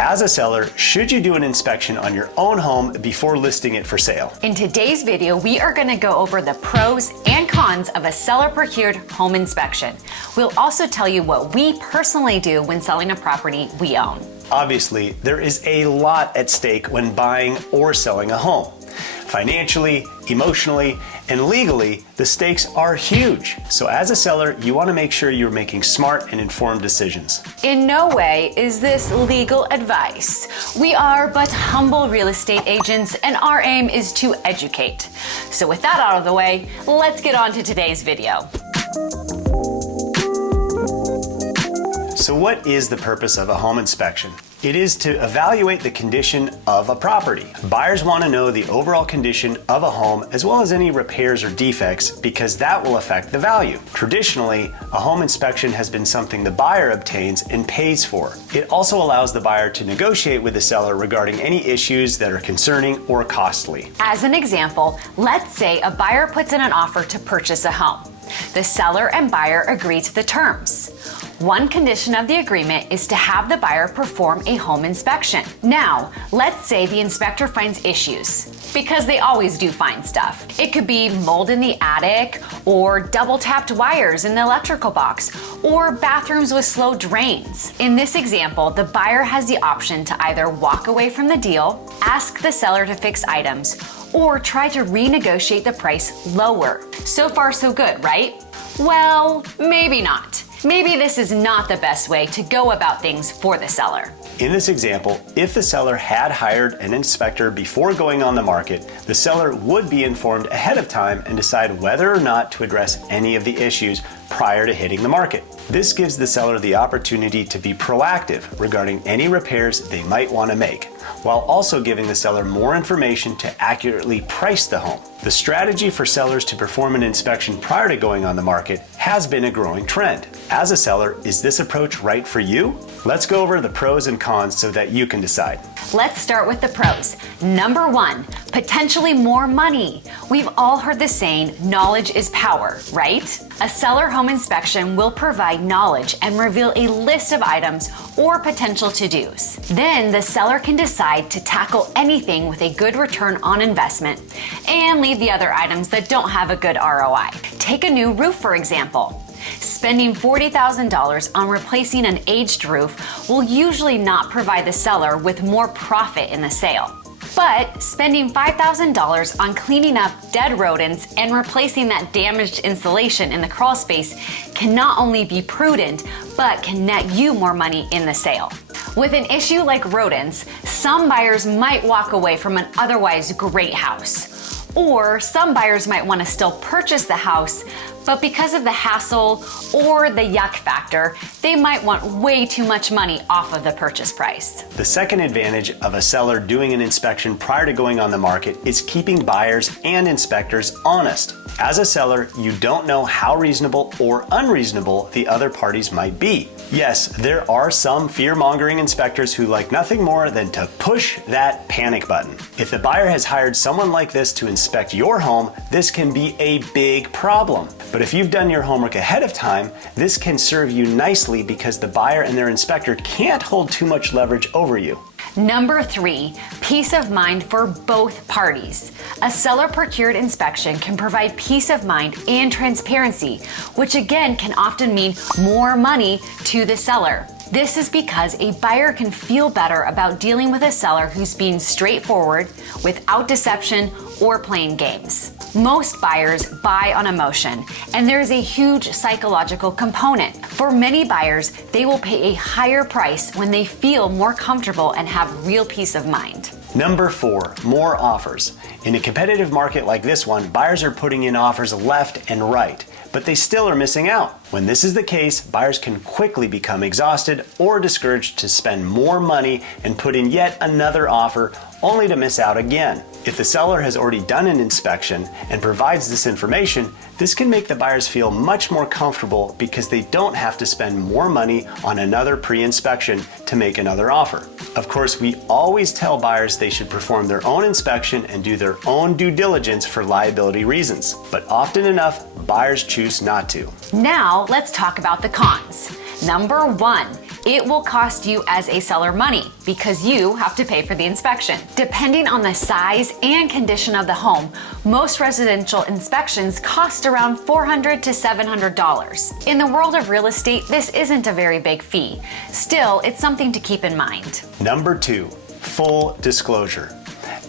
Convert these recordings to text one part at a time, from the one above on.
As a seller, should you do an inspection on your own home before listing it for sale? In today's video, we are going to go over the pros and cons of a seller-procured home inspection. We'll also tell you what we personally do when selling a property we own. Obviously, there is a lot at stake when buying or selling a home. Financially, emotionally, and legally, the stakes are huge. So as a seller, you want to make sure you're making smart and informed decisions. In no way is this legal advice. We are but humble real estate agents, and our aim is to educate. So with that out of the way, let's get on to today's video. So what is the purpose of a home inspection? It is to evaluate the condition of a property. Buyers want to know the overall condition of a home as well as any repairs or defects because that will affect the value. Traditionally, a home inspection has been something the buyer obtains and pays for. It also allows the buyer to negotiate with the seller regarding any issues that are concerning or costly. As an example, let's say a buyer puts in an offer to purchase a home. The seller and buyer agree to the terms. One condition of the agreement is to have the buyer perform a home inspection. Now, let's say the inspector finds issues, because they always do find stuff. It could be mold in the attic, or double-tapped wires in the electrical box, or bathrooms with slow drains. In this example, the buyer has the option to either walk away from the deal, ask the seller to fix items, or try to renegotiate the price lower. So far, so good, right? Well, maybe not. Maybe this is not the best way to go about things for the seller. In this example, if the seller had hired an inspector before going on the market, the seller would be informed ahead of time and decide whether or not to address any of the issues prior to hitting the market. This gives the seller the opportunity to be proactive regarding any repairs they might want to make, while also giving the seller more information to accurately price the home. The strategy for sellers to perform an inspection prior to going on the market has been a growing trend. As a seller, is this approach right for you? Let's go over the pros and cons so that you can decide. Let's start with the pros. Number one, potentially more money. We've all heard the saying, knowledge is power, right? A seller home inspection will provide knowledge and reveal a list of items or potential to-dos. Then the seller can decide to tackle anything with a good return on investment and leave the other items that don't have a good ROI. Take a new roof, for example. Spending $40,000 on replacing an aged roof will usually not provide the seller with more profit in the sale. But spending $5,000 on cleaning up dead rodents and replacing that damaged insulation in the crawl space can not only be prudent, but can net you more money in the sale. With an issue like rodents, some buyers might walk away from an otherwise great house. Or some buyers might want to still purchase the house, but because of the hassle or the yuck factor, they might want way too much money off of the purchase price. The second advantage of a seller doing an inspection prior to going on the market is keeping buyers and inspectors honest. As a seller, you don't know how reasonable or unreasonable the other parties might be. Yes, there are some fear-mongering inspectors who like nothing more than to push that panic button. If the buyer has hired someone like this to inspect your home, this can be a big problem. But if you've done your homework ahead of time, this can serve you nicely because the buyer and their inspector can't hold too much leverage over you. Number three, peace of mind for both parties. A seller-procured inspection can provide peace of mind and transparency, which again can often mean more money to the seller. This is because a buyer can feel better about dealing with a seller who's being straightforward, without deception or playing games. Most buyers buy on emotion, and there's a huge psychological component. For many buyers, they will pay a higher price when they feel more comfortable and have real peace of mind. Number four, more offers. In a competitive market like this one, buyers are putting in offers left and right, but they still are missing out. When this is the case, buyers can quickly become exhausted or discouraged to spend more money and put in yet another offer only to miss out again. If the seller has already done an inspection and provides this information, this can make the buyers feel much more comfortable because they don't have to spend more money on another pre-inspection to make another offer. Of course, we always tell buyers they should perform their own inspection and do their own due diligence for liability reasons, but often enough, buyers choose not to. Now, let's talk about the cons. Number one, it will cost you as a seller money because you have to pay for the inspection. Depending on the size and condition of the home, most residential inspections cost around $400 to $700. In the world of real estate, this isn't a very big fee. Still, it's something to keep in mind. Number 2, full disclosure.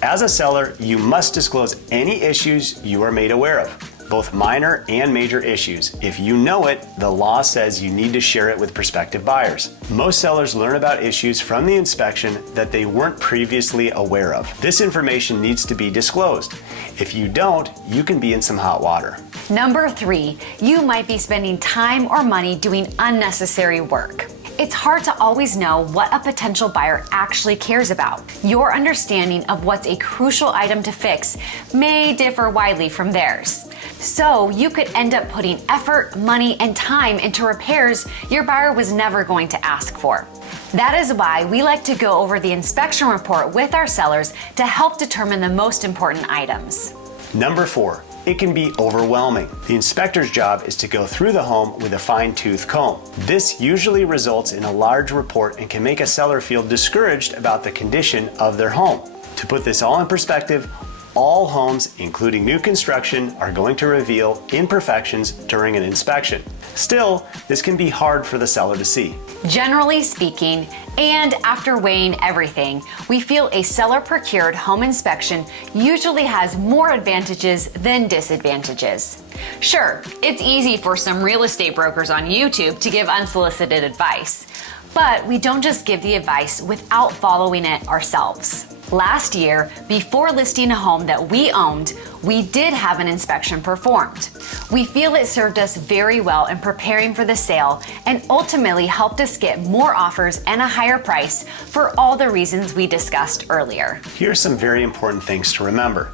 As a seller, you must disclose any issues you are made aware of, both minor and major issues. If you know it, the law says you need to share it with prospective buyers. Most sellers learn about issues from the inspection that they weren't previously aware of. This information needs to be disclosed. If you don't, you can be in some hot water. Number 3, you might be spending time or money doing unnecessary work. It's hard to always know what a potential buyer actually cares about. Your understanding of what's a crucial item to fix may differ widely from theirs. So you could end up putting effort, money, and time into repairs your buyer was never going to ask for. That is why we like to go over the inspection report with our sellers to help determine the most important items. Number 4, it can be overwhelming. The inspector's job is to go through the home with a fine-tooth comb. This usually results in a large report and can make a seller feel discouraged about the condition of their home. To put this all in perspective, all homes, including new construction, are going to reveal imperfections during an inspection. Still, this can be hard for the seller to see. Generally speaking, and after weighing everything, we feel a seller procured home inspection usually has more advantages than disadvantages. Sure, it's easy for some real estate brokers on YouTube to give unsolicited advice, but we don't just give the advice without following it ourselves. Last year, before listing a home that we owned, we did have an inspection performed. We feel it served us very well in preparing for the sale and ultimately helped us get more offers and a higher price for all the reasons we discussed earlier. Here are some very important things to remember.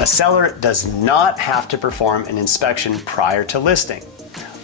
A seller does not have to perform an inspection prior to listing.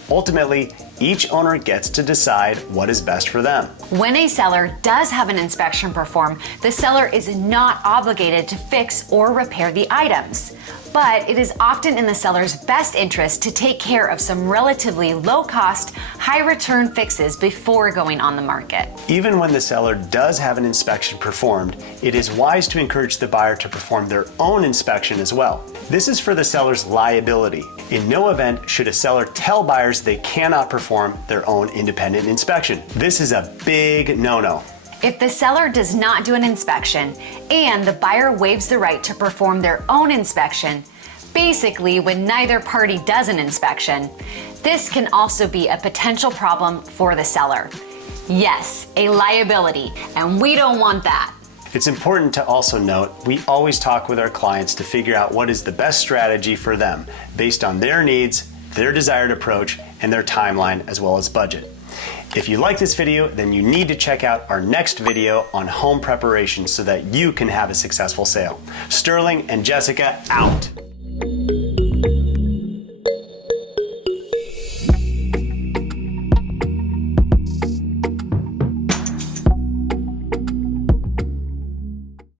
Ultimately, each owner gets to decide what is best for them. When a seller does have an inspection performed, the seller is not obligated to fix or repair the items. But it is often in the seller's best interest to take care of some relatively low-cost, high-return fixes before going on the market. Even when the seller does have an inspection performed, it is wise to encourage the buyer to perform their own inspection as well. This is for the seller's liability. In no event should a seller tell buyers they cannot perform their own independent inspection. This is a big no-no. If the seller does not do an inspection and the buyer waives the right to perform their own inspection, basically when neither party does an inspection, this can also be a potential problem for the seller. Yes, a liability, and we don't want that. It's important to also note we always talk with our clients to figure out what is the best strategy for them based on their needs, their desired approach, and their timeline as well as budget. If you like this video, then you need to check out our next video on home preparation so that you can have a successful sale. Sterling and Jessica out.